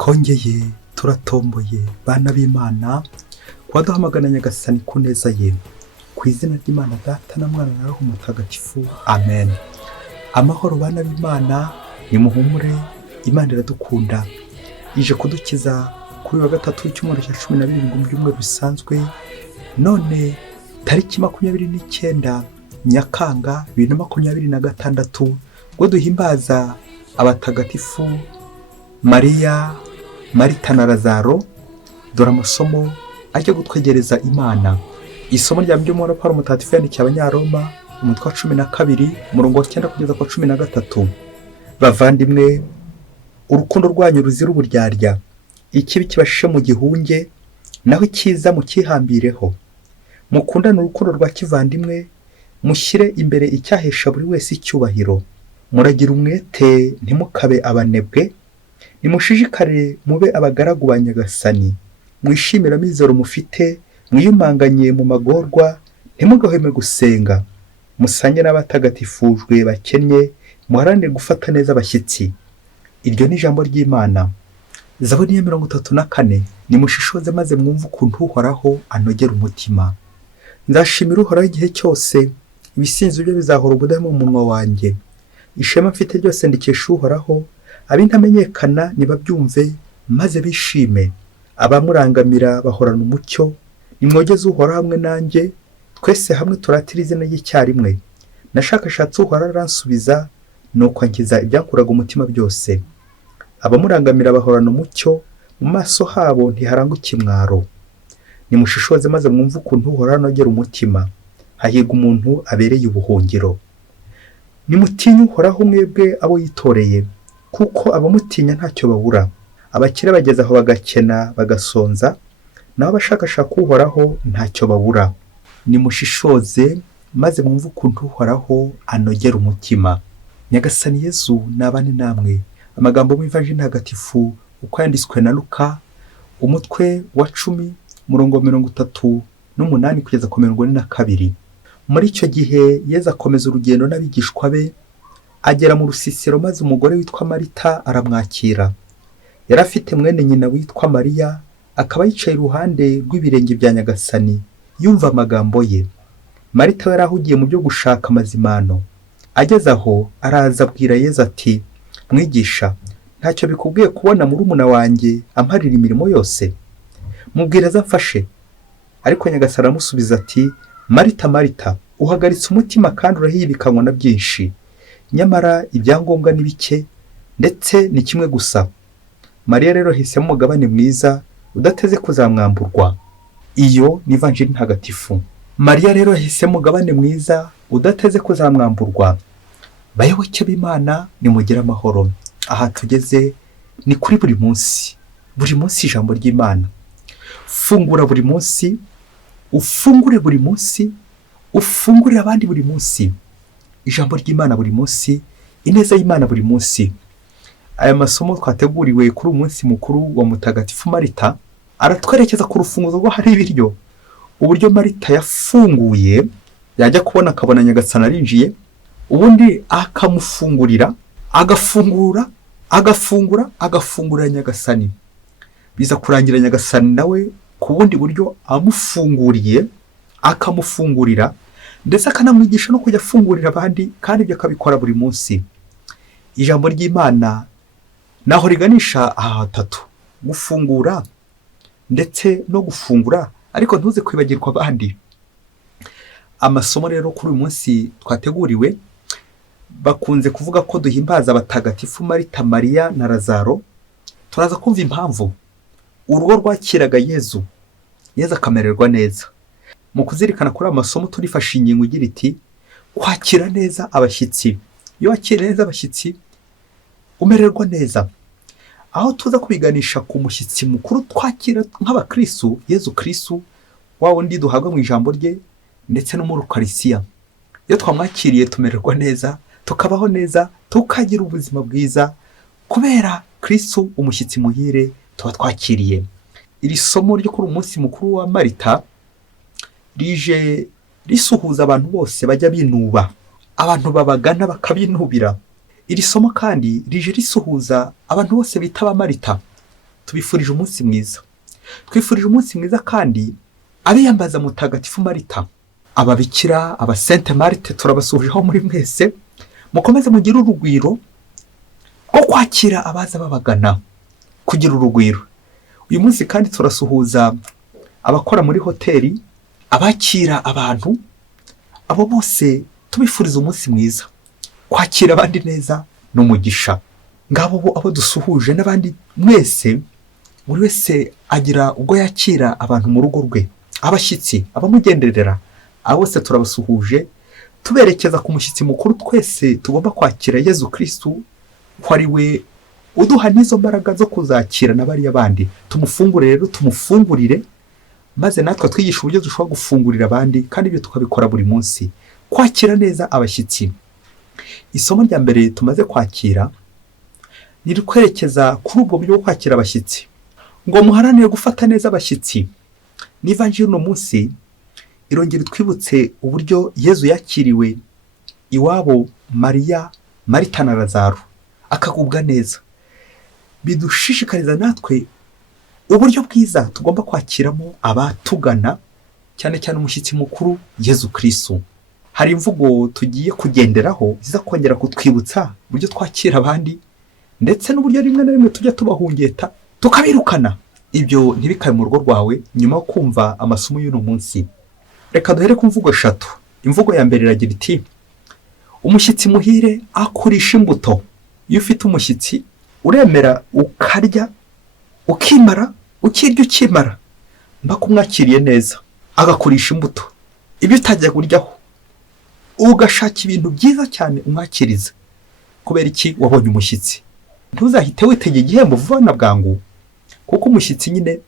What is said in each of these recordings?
twongeye turatomboye bana b'Imana waduhamagana nyagasani ku neza ye, ku izina ry'Imana Data na Mwana na Roho Mutagatifu, amen. Amahoro bana b'Imana, nimuhumure, Imana iradukunda, ije kudukiza kuri wa gatatu w'icyumweru cya 17 mu byumweru bisanzwe, none tariki 29 Nyakanga 2026, ngo duhimbaza abatagatifu Mariya, Marita na Lazaro. Dore amasomo ajya gutwegereza Imana. Isomo rya by'umwana Paulo mutagatifu yandikiye Abanyaroma umutwe wa 12 umurongo wa 9 kugeza ku 13. Bavandimwe, urukundo rwanyu ruzira uburyarya, ikibi kibashishe mu gihunge, naho icyiza mukihambireho. Mukundane urukundo rwa kivandimwe, mushyire imbere icyahesha buri wese icyubahiro. Muragira umwete, ntimukabe abanebwe, nimushishikare mube abagaragu ba Nyagasani. Mwishimira amizero mufite, mwiyumanganye mu magorwa, ntimugahweme gusenga. Musange n'abatagatifujwe bakennye, muharanire gufata neza abashyitsi. Iryo ni ijambo ry'Imana. Zaburi ya 34. Nimushishoze maze mwumve ukuntu Uhoraho anogera umutima. Nzashimira Uhoraho igihe cyose, ibisinziro bye bizahora ubudahwema mu munwa wanjye. Ishema mfite ryose ndikesha Uhoraho, abintamenyekana nibabyumve maze bishime. Abamurangamira bahorana umucyo, nimwogeze Uhoraho hamwe nanjye, twese hamwe turatira izina ry'icyarimwe. Nashakashatse Uhoraho aransubiza, nuko ankiza ibyankuraga umutima byose. Abamurangamira bahorana umucyo, mu maso habo ntiharangwa ikimwaro. Nimushishoze maze mwumve ukuntu Uhoraho anogera umutima, hahirwa umuntu abereye ubuhungiro. Nimutinye Uhoraho mwebwe abo yitoreye, kuko abamutinya ntacyo babura. Abakire bageze aho bagakena bagasonza, naho abashakashaka Uhoraho ntacyo babura. Nimushishoze maze mwumve ukuntu Uhoraho anogera umutima. Nyagasani Yesu nabane namwe. Amagambo mu Ivanjili ntagatifu uko yanditswe na Luka umutwe wa 10 umurongo 38 kugeza ku 42. Muri icyo gihe Yesu akomeza urugendo n'abigishwa be, agera mu rusisiro maze umugore witwa Marita aramwakira. Yari afite mwene nyina witwa Mariya, akaba yicaye iruhande rw'ibirenge bya Nyagasani yumva amagambo ye. Marita yari ahugiye mu byo gushaka amazimano. Ageze aho araza abwira Yesu ati, Mwigisha, ntacyo bikubwiye kubona murumuna wanjye amparira imirimo yose? Mubwira azamfashe. Ariko Nyagasani aramusubiza ati, Marita, Marita, uhagaritse umutima kandi urahibikanywa na byinshi. Nyamara ibyangombwa ni bike, ndetse ni kimwe gusa. Mariya rero ahisemo umugabane mwiza, udateze kuzamwamburwa. Iyo ni Ivanjili ntagatifu. Mariya rero ahisemo umugabane mwiza, udateze kuzamwamburwa. Bayoboke b'Imana, nimugire amahoro. Aha tugeze ni kuri buri munsi. Buri munsi ijambo ry'Imana. Fungura buri munsi, ufungure buri munsi, ufungurire abandi buri munsi. Ijambo ry'Imana buri munsi, ineza y'Imana buri munsi. Aya masomo twateguriwe kuri umunsi mukuru wa Mutagatifu Marita aratwerekeza ku rufunguzo rwo hari ibiryo. Uburyo Marita yafunguye, yajya kubona akabona Nyagasani arinjiye, ubundi akamufungurira, agafungura Nyagasani. Biza kurangira Nyagasani nawe ku bundi buryo amufunguriye, akamufungurira, ndetse akanamwigisha no kujya afungurira abandi, kandi ibyo akabikora buri munsi. Ijambo ry'Imana naho riganisha aha hatatu: gufungura ndetse no gufungura, ariko ntuze kwibagirwa abandi. Amasomo rero kuri uyu munsi twateguriwe, bakunze kuvuga ko duhimbaza abatagatifu Marita, Mariya na Lazaro. Turaza kumva impamvu. Urugo rwakiraga Yesu akamererwa neza. Mu kuzirikana kuri amasomo turifasha ingingo igira iti, kwakira neza abashyitsi. Iyo wakira neza abashyitsi, umererwa neza. Aho tuza kubiganisha ku mushyitsi mukuru twakira nk'abakristo, Yesu Kristo, wa wundi duhabwa mu ijambo rye ndetse no muri Ukarisiya. Iyo twamwakiriye tumererwa neza, tukabaho neza, tukagira ubuzima bwiza, kubera Kristo umushyitsi muhire tuba twakiriye. Iri somo ryo kuri umunsi mukuru wa Marita rije risuhuza abantu bose bajya binuba, abantu babagana bakabinubira. Iri somo kandi rije risuhuza abantu bose bita Marita. tubifurije umunsi mwiza. Twifurije umunsi mwiza kandi abiyambaza mutagatifu Marita, ababikira, abasente Marite, turabasuhujeho muri mwese. Mukomeze mugire urugwiro rwo kwakira abaza babagana, kugira urugwiro. Uyu munsi kandi turasuhuza abakora muri hoteli, abakira abantu, abo bose tubifuriza umunsi mwiza. Kwakira abandi neza n'umugisha. Ngabo abo dusuhuje n'abandi mwese, buri wese agira ubwo yakira abantu mu rugo rwe, abashyitsi, abamugenderera, abo bose turabasuhuje, tuberekeza ku mushyitsi mukuru twese tugomba kwakira, Yezu Kristu, ko ari we uduha n'izo mbaraga zo kuzakira na bariya bandi. Tumufungure rero, tumufungurire, maze natwe twigisha uburyo dushobora gufungurira abandi, kandi ibyo tukabikora buri munsi. Kwakira neza abashyitsi. Isomo rya mbere tumaze kwakira ni kwerekeza kuri ubwo buryo bwo kwakira abashyitsi, ngo muharanire gufata neza abashyitsi. N'ivanjiri uno munsi irongera twibutse uburyo Yezu yakiriwe iwabo Mariya, Marita na Lazaro, akagubwa neza. Bidushishikariza natwe uburyo bwiza tugomba kwakiramo abatugana, cyane cyane umushyitsi mukuru Yezu Kristu. Hari imvugo tugiye kugenderaho ziza kongera kutwibutsa uburyo twakira abandi, ndetse n'uburyo rimwe na rimwe tujya tubahungeta tukabirukana. Ibyo ntibikabe mu rugo rwawe nyuma yo kumva amasomo y'uno munsi. Reka duhere ku mvugo eshatu. Imvugo ya mbere iragira iti: umushyitsi muhire akurisha imbuto. Iyo ufite umushyitsi uremera ukarya, ukimara, ukirya ukimara, mbaka umwakiriye neza, agakurisha imbuto. Ibyo utajya kuryaho ugashaka ibintu byiza cyane umwakiriza. Kubera iki? Wabonye umushyitsi. Ntuzahite witegeye igihembo vuba na bwangu, kuko umushyitsi nyine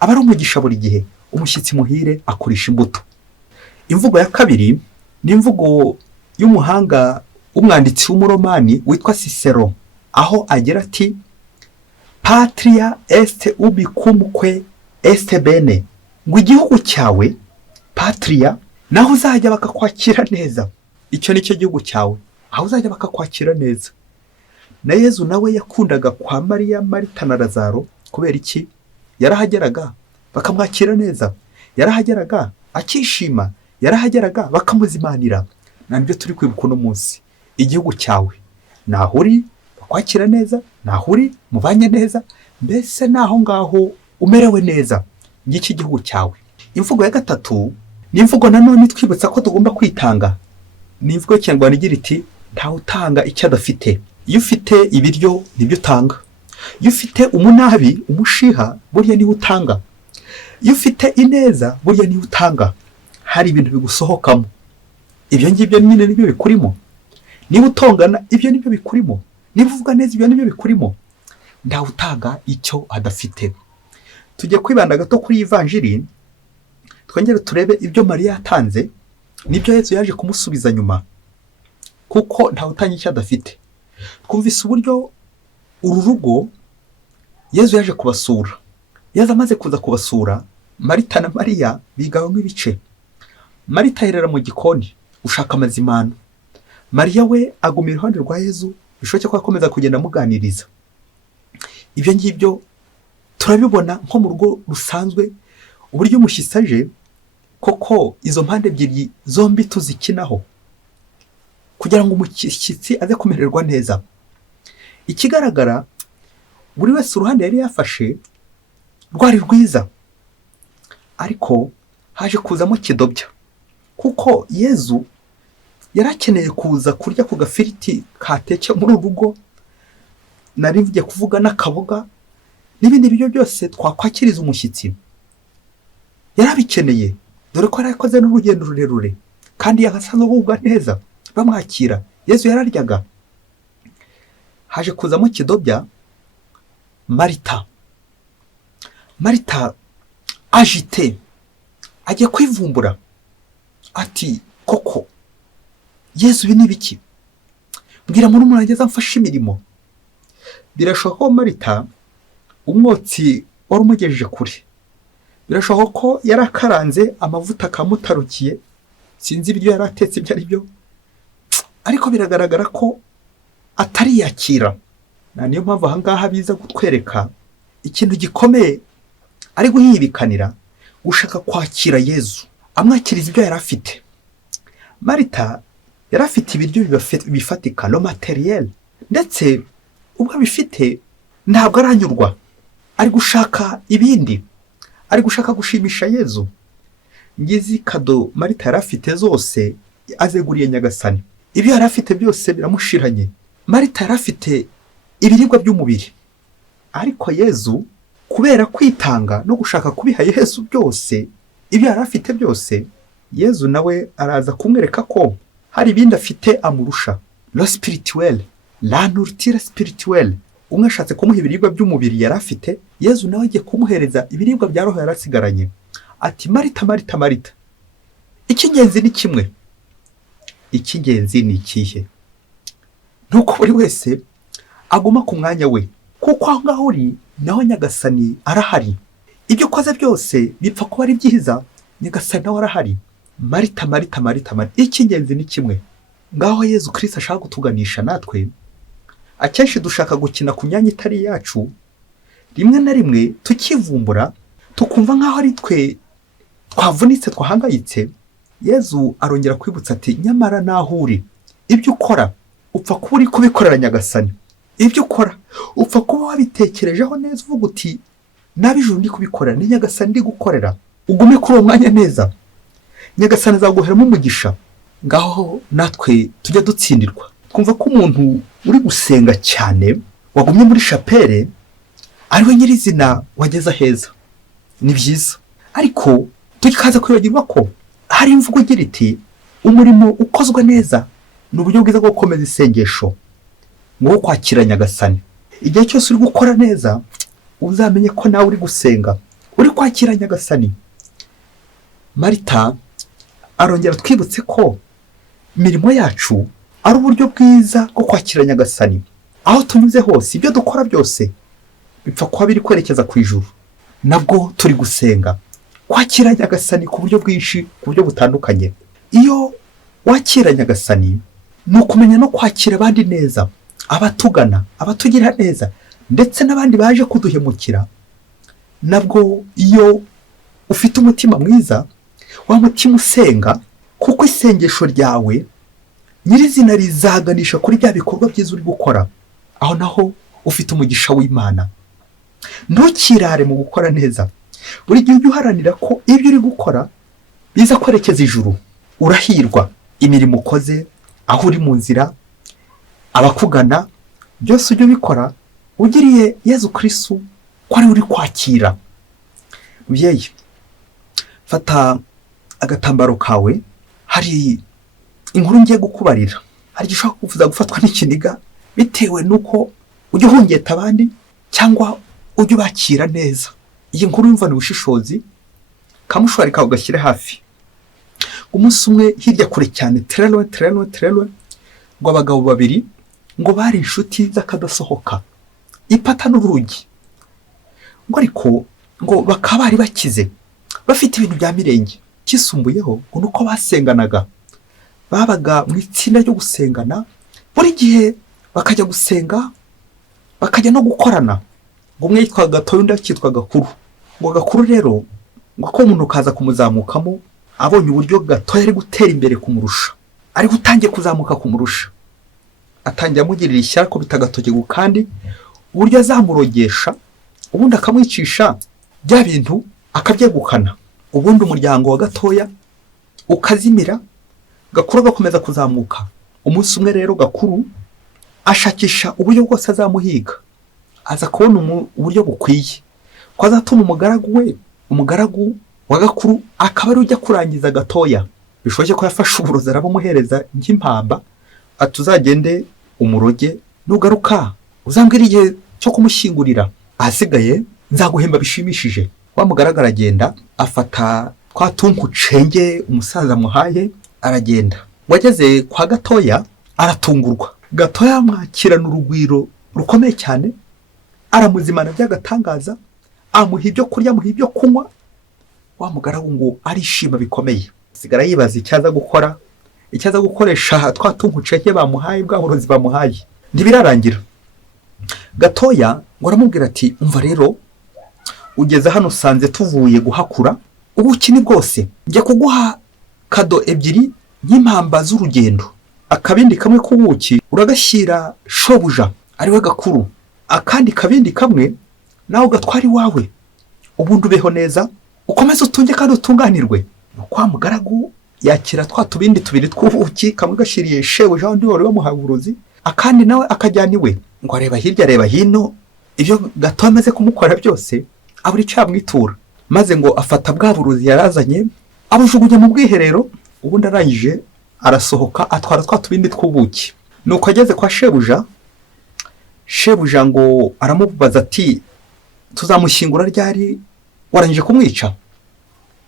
aba ari umugisha buri gihe. Umushyitsi muhire akurisha imbuto. Imvugo ya kabiri ni imvugo y'umuhanga w'umwanditsi w'umuromani witwa Cicero, aho agira ati: patria est ubicumque est bene. Ngo igihugu cyawe, patria, naho uzajya bakakwakira neza. Icyo nicyo gihugu cyawe, aho uzajya bakakwakira neza. Na Yezu nawe yakundaga kwa Mariya, Marita na Lazaro. Kubera iki? Yarahageraga bakamwakira neza, yarahageraga akishima, yarahageraga bakamuzimanira. Nibyo turi kwibuka uno munsi. Igihugu cyawe, naho uri bakwakira neza, naho uri mubanye neza, mbese naho ngaho umerewe neza. Ngiki gihugu cyawe. Imvugo ya gatatu ni imvugo nanone twibutsa ko tugomba kwitanga. Ni imvugo y'Ikinyarwanda igira iti: ntawe utanga icyo adafite. Iyo ufite ibiryo nibyo utanga. Iyo ufite umunabi, umushiha, burya niwe utanga. Iyo ufite ineza, burya niwe utanga. Hari ibintu bigusohokamo, ibyo ngibyo nyine nibyo bikurimo. Niba utongana, ibyo nibyo bikurimo. Niba uvuga neza, ibyo nibyo bikurimo. Ntawe utanga icyo adafite. Tujye kwibanda gato kuri ivanjiri, twongere turebe ibyo Mariya yatanze nibyo Yezu yaje kumusubiza nyuma, kuko ntawe utanga icyo adafite. Twumvise uburyo uru rugo Yezu yaje kubasura. Yezu amaze kuza kubasura, Marita na Mariya bigabamo ibice. Marita aherera mu gikoni ushaka amazimano. Mariya we aguma iruhande rwa Yezu, bishoboke ko akomeza kugenda amuganiriza. Ibyo ngibyo turabibona nko mu rugo rusanzwe, uburyo umushyitsi aje, koko izo mpande ebyiri zombi tuzikinaho kugira ngo umushyitsi aze kumererwa neza. Ikigaragara, buri wese uruhande yari yafashe rwari rwiza, ariko haje kuzamo kidobya, kuko Yezu yarakeneye kuza kurya ku gafiriti kateke muri urugo, nari mvuye kuvuga n'akaboga n'ibindi biryo byose twakwakiriza umushyitsi. Yarabikeneye, dore ko yarakoze n'urugendo rurerure, kandi yagasanzwe kugubwa neza bamwakira. Yezu yararyaga. Haje kuzamo kidobya. Marita agite, agiye kwivumbura ati: koko Yezu ibi ni biki? Mbwira muri umurangeza mfashe imirimo. Birashoboka ko Marita umwotsi wari umugejeje kure. Birashoboka ko yarakaranze amavuta akamutarukiye, sinzi ibyo yaratetse ibyo ari byo, ariko biragaragara ko atari yakira. Niyo mpamvu aha ngaha biza kutwereka ikintu gikomeye ari guhibikanira gushaka kwakira Yezu, amwakiriza ibyo yari afite. Marita yari afite ibiryo bifatika, lo materiel, ndetse ubwo bifite ntabwo aranyurwa, ari gushaka ibindi, ari gushaka gushimisha Yezu. Ngizi kado Marita yari afite zose azeguriye Nyagasani. Ibyo yari afite byose biramushiranye. Marita yari afite ibiribwa by'umubiri, ariko Yezu kubera kwitanga no gushaka kubiha Yezu byose, ibyo yari afite byose, Yezu nawe araza kumwereka ko hari ibindi afite amurusha. Lo spirituel, la nourriture spirituelle. Umwe ashatse kumuha ibiribwa by'umubiri yari afite, Yezu nawe agiye kumuhereza ibiribwa bya roho yarasigaranye. Ati Marita, Marita, Marita, icy'ingenzi ni kimwe. Icy'ingenzi ni ikihe? Nuko buri wese aguma ku mwanya we, kuko aho ngaho uri naho Nyagasani arahari. Ibyo ukoze byose bipfa kuba ari byiza, Nyagasani nawe arahari. Marita, Marita, Marita, Marita, icy'ingenzi ni kimwe. Ngaho Yezu Kristo ashaka kutuganisha natwe. Akenshi dushaka gukina ku myanya itari yacu, rimwe na rimwe tukivumbura, tukumva nk'aho ari twe twavunitse, twahangayitse. Yezu arongera kwibutsa ati nyamara naho uri, ibyo ukora upfa kuba uri kubikorera Nyagasani. Ibyo ukora upfa kuba wabitekerejeho neza, uvuga uti n'ab'ijuru ndi kubikorera, ni Nyagasani ndi gukorera. Ugume kuri uwo mwanya neza, Nyagasani azaguheramo umugisha. Ngaho natwe tujya dutsindirwa, twumva ko umuntu uri gusenga cyane, wagumye muri chapelle, ari we nyirizina wageza heza. Ni byiza, ariko tukaza kwibagirwa ko hari imvugo igira iti umurimo ukozwe neza ni uburyo bwiza bwo gukomeza isengesho ngo kwakira Nyagasani. Igihe cyose uri gukora neza, uzamenye ko nawe uri gusenga, uri kwakira Nyagasani. Marita arongera twibutse ko imirimo yacu ari uburyo bwiza bwo kwakira Nyagasani. Aho tunyuze hose, ibyo dukora byose bipfa kuba biri kwerekeza ku ijuru. Nabwo turi gusenga kwakira Nyagasani ku buryo bwinshi, ku buryo butandukanye. Iyo wakira Nyagasani ni ukumenya no kwakira abandi neza, abatugana, abatugira neza, ndetse n'abandi baje kuduhemukira. Nabwo iyo ufite umutima mwiza, wa mutima usenga, kuko isengesho ryawe nyirizina rizaganisha kuri bya bikorwa byiza uri gukora. Aho naho ufite umugisha w'Imana. Ntukirare mu gukora neza, buri gihe ujye uharanira ko ibyo uri gukora biza kwerekeza ijuru. Urahirwa imirimo ukoze, aho uri mu nzira, abakugana, byose ujye ubikora ugiriye Yezu Kristo ko ari uri kwakira. Mubyeyi, fata agatambaro kawe, hari inkuru ngiye gukubarira. Hari gishobora kuvuza gufatwa n'ikiniga bitewe nuko ujye uhungeta abandi cyangwa ujye ubakira neza. Iyi nkuru yumva ni ubushishozi, kamushwari kawe gashyire hafi. Umunsi umwe hirya kure cyane, tererwe, ngo abagabo babiri ngo bari inshuti z'akadasohoka, ipata n'urugi. Ngo ariko ngo bakaba bari bakize, bafite ibintu bya mirenge. Kisumbuyeho ngo nuko basenganaga, babaga mu itsinda ryo gusengana, buri gihe bakajya gusenga, bakajya no gukorana. Ngo umwe yitwaga Gatoya, undi akitwa Gakuru. Ngo Gakuru rero ngo ko umuntu kaza kumuzamukamo, abonye uburyo Gatoya ari gutera imbere kumurusha, ari gutangiye kuzamuka kumurusha, atangiye amugirira ishyaka ko bitagatoke kandi uburyo azamurogesha, ubundi akamwicisha bya bintu akabyegukana. Ubundi umuryango wa Gatoya ukazimira, Gakuru agakomeza kuzamuka. Umunsi umwe rero Gakuru ashakisha uburyo bwose azamuhiga, aza kubona uburyo bukwiye ko azatuma umugaragu wa Gakuru akaba ari ujya kurangiza Gatoya. Bishoboke ko yafashe uburozi arabamuhereza nk'impamba, atuzagende umuroge, nugaruka uzambwira igihe cyo kumushyingurira, ahasigaye nzaguhemba bishimishije. Wa mugaragara agenda, afata twa tunkucenge umusaza muhaye, aragenda. Wageze kwa Gatoya aratungurwa. Gatoya amwakirana urugwiro rukomeye cyane, aramuzimana by'agatangaza, amuha ibyo kurya, amuha ibyo kunywa. Wa mugaragu ngo arishima bikomeye, sigara yibaza icyaza gukora, icyaza gukoresha twa tunkucenge bamuhaye, bwa burozi bamuhaye. Ntibirarangira. Gatoya ngo aramubwira ati umva rero, ugeze hano usanze tuvuye guhakura ubuki ni bwose, njya kuguha kado ebyiri nk'impamba z'urugendo. Akabindi kamwe k'ubuki uragashyira shobuja ariwe gakuru, akandi kabindi kamwe nawe ugatwara iwawe, ubundi ubeho neza ukomeze utunge kandi utunganirwe. Kwa mugaragu yakira twa tubindi tubiri tw'ubuki, kamwe gashiriye shebuja undi wari wamuhaye uburozi, akandi nawe akajyana iwe. Ngo areba hirya areba hino, ibyo gato amaze kumukora byose abura icyo yamwitura, maze ngo afata bwa burozi yarazanye abujugunya mu bwiherero. Ubundi arangije arasohoka atwara twa tubindi tw'ubuki. Nuko ageze kwa shebuja, shebuja ngo aramubaza ati tuzamushyingura ryari, warangije kumwica?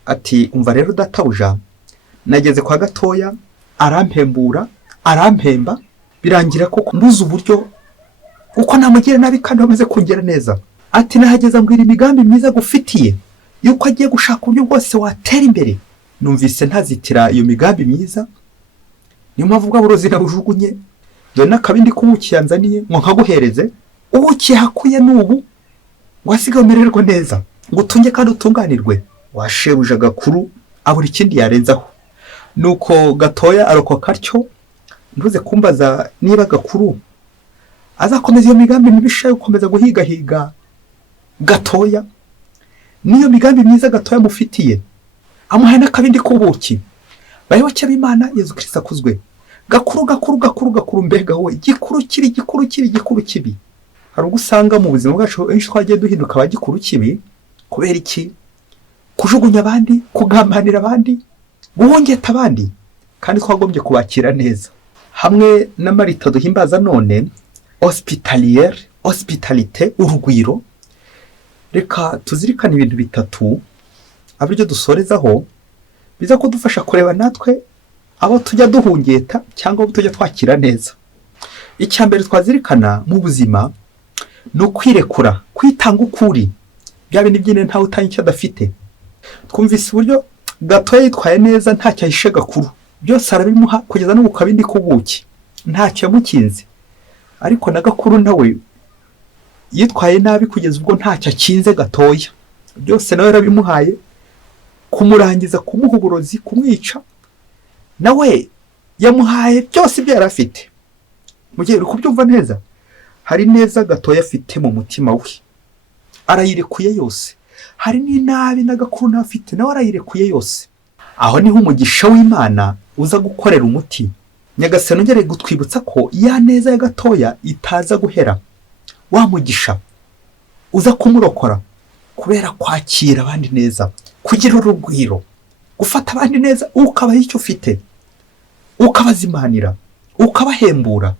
Ati umva rero databuja, nageze kwa gatoya arampembura arampemba, birangira ko mbuze uburyo uko namugira nabi kandi bamaze kongera neza. Ati nahageze ambwira imigambi myiza gufitiye yuko agiye gushaka uburyo bwose watera imbere. Numvise ntazitira iyo migambi myiza, niyo mpamvu bwa burozi nabujugunye, dore n'akabindi k'ubuki yanzaniye ngo nkaguhereze. Ubuki hakuye n'ubu wasigaye umererwa neza ngo utunge kandi utunganirwe. Washebuja gakuru abura ikindi yarenzaho. Nuko gatoya arokoka atyo, ntuze kumbaza niba gakuru azakomeza iyo migambi mibisha yo gukomeza guhigahiga gatoya. Niyo migambi myiza gatoya mufitiye, amuhaye n'akabindi k'ubuki. Bayoboke b'Imana, Yezu Kristo akuzwe. Gakuru mbega we, gikuru kibi. Hari ubwo usanga mu buzima bwacu benshi twagiye duhinduka abagikuru kibi kubera iki? Kujugunya abandi, kugambanira abandi, guhongeta abandi, kandi twagombye kubakira neza. Hamwe na Marita duhimbaza none, hospitalite, urugwiro. Reka tuzirikane ibintu bitatu abiryo dusorezaho biza kudufasha kureba natwe abo tujya duhungeta cyangwa abo tujya twakira neza. Icyambere twazirikana mu buzima ni ukwirekura, kwitanga ukuri, bya bindi byine ntawe utanga icyo adafite. Twumvise uburyo gatoya yitwaye neza, ntacyo ahishe gakuru, byose arabimuha kugeza no mu kabindi k'ubuki, ntacyo yamukinze. Ariko na gakuru nawe yitwaye nabi kugeza ubwo ntacyo akinze gatoya, byose nawe yarabimuhaye, kumurangiza, kumuha uburozi, kumwica. Nawe yamuhaye byose ibyo yari afite. Mu gihe uri kubyumva neza, hari neza gatoya afite mu mutima we, arayirekuye yose. Hari n'inabi na gakuru nawe afite, nawe arayirekuye yose. Aho niho umugisha w'Imana uza gukorera umuti. Nyagasani ongere gutwibutsa ko ya neza ya gatoya itaza guhera. Wa mugisha uza kumurokora kubera kwakira abandi neza, kugira urugwiro, gufata abandi neza, ukabaha icyo ufite, ukabazimanira, ukabahembura.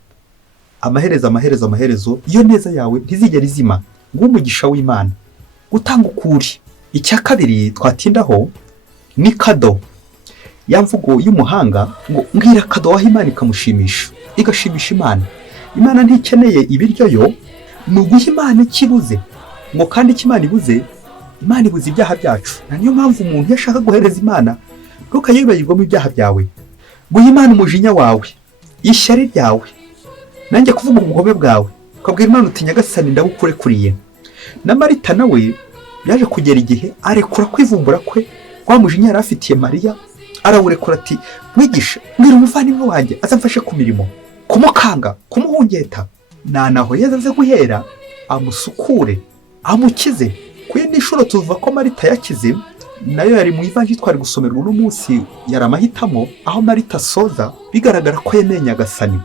Amaherezo iyo neza yawe ntizigera izima. Ng'umugisha w'Imana gutanga ukuri. Icya kabiri twatindaho ni kado. Ya mvugo y'umuhanga ngo mbwira kado waha Imana ikamushimisha, igashimisha Imana. Imana ntikeneye ibiryo yo, ni uguha Imana ikibuze. Ngo kandi ikimana ibuze, Imana ibuze ibyaha byacu. Na niyo mpamvu umuntu yashaka guhereza Imana, ntukayibagirwamo ibyaha byawe. Guha Imana umujinya wawe, ishyari ryawe, nanjye kuvuga ubugome bwawe, ukabwira Imana uti Nyagasani ndagukurekuriye. Na Marita nawe yaje kugera igihe arekura kwivumbura kwe, wa mujinya yari afitiye Mariya arawurekura ati mwigisha, mbwira umuvandimwe wanjye azamfashe ku mirimo, kumukanga, kumuhungeta. Naho yazaze guhera amusukure, amukize. Ku yindi nshuro tuvuga ko Marita yakize, nayo yari mu ivanjiri twari gusomerwa uno munsi, yari amahitamo aho Marita asoza bigaragara ko yemeye Nyagasani.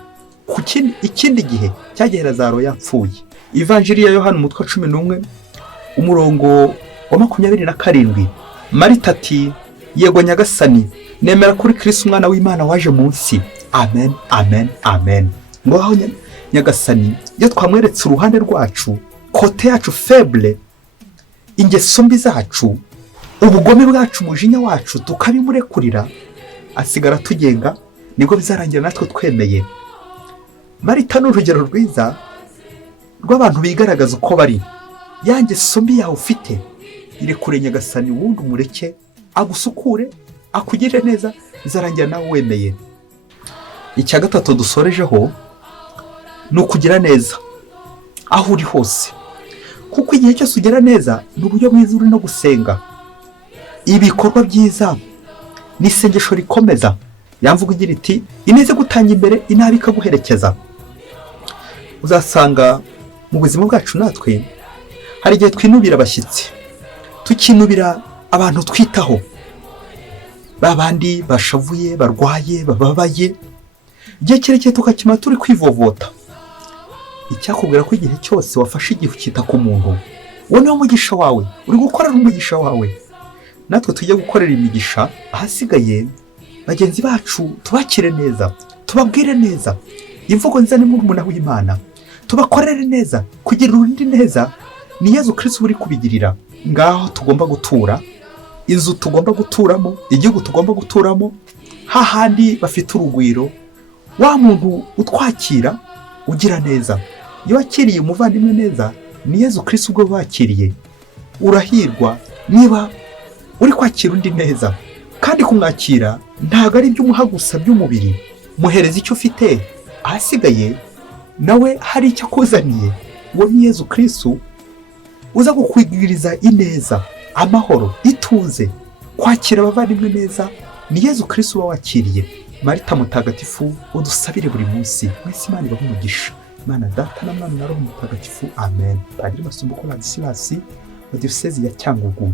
Ku ikindi gihe cyagihe Lazaro yapfuye. Ivanjiri ya Yohana umutwe 11 umurongo wa 27. Marita ati yego Nyagasani, nemera kuri Kristo umwana w'Imana waje munsi. Amen. Ngo aho Nyagasani iyo twamweretse uruhande rwacu, kote yacu faible, ingeso mbi zacu, ubugome bwacu, umujinya wacu, tukabimurekurira, asigara tugenga, nibwo bizarangira natwe twemeye. Marita ni urugero rwiza rw'abantu bigaragaza uko bari. Ya ngeso mbi yawe ufite, irekure Nyagasani, wundi umureke agusukure, akugirire neza, bizarangira nawe wemeye. Icya gatatu dusorejeho ni ukugira neza aho uri hose. kuko igihe cyose ugera neza ni uburyo bwiza uri no gusenga. Ibikorwa byiza ni isengesho rikomeza. Yamvuga igira iti ineze gutanga imbere, inabi ikaguherekeza. Uzasanga mu buzima bwacu natwe hari igihe twinubira abashyitsi, tukinubira abantu twitaho, babandi bashavuye, barwaye, bababaye, igihe kirekire tukakimara turi kwivovota. Icyakubwira ko igihe cyose wafashe igihe ukita ku muntu, uwo niwo mugisha wawe, uri gukorera umugisha wawe. Natwe tujye gukorera imigisha ahasigaye bagenzi bacu, tubakire neza, tubabwire neza, imvugo nziza ni murumuna w'Imana, tubakorere neza. Kugira undi neza ni Yezu Kristo uri kubigirira. Ngaho tugomba gutura, inzu tugomba guturamo, igihugu tugomba guturamo, hahandi bafite urugwiro, wa muntu utwakira ugira neza. Iyo wakiriye umuvandimwe neza, ni Yezu Kristo ubwo wakiriye. Urahirwa niba uri kwakira undi neza, kandi kumwakira ntabwo ari ibyo umuha gusa by'umubiri. Muhereza icyo ufite, ahasigaye nawe hari icyo akuzaniye. Uwo ni Yezu Kristo uza kukwigwiriza ineza, amahoro, ituze. Kwakira abavandimwe neza ni Yezu Kristo uba wakiriye. Marita mutagatifu udusabire buri munsi. Mwese Imana ibahe umugisha. Imana Data na Mwana na Roho Mutagatifu. Amen. Padiri Masumbuko Ladislas wa Diyosezi ya Cyangugu.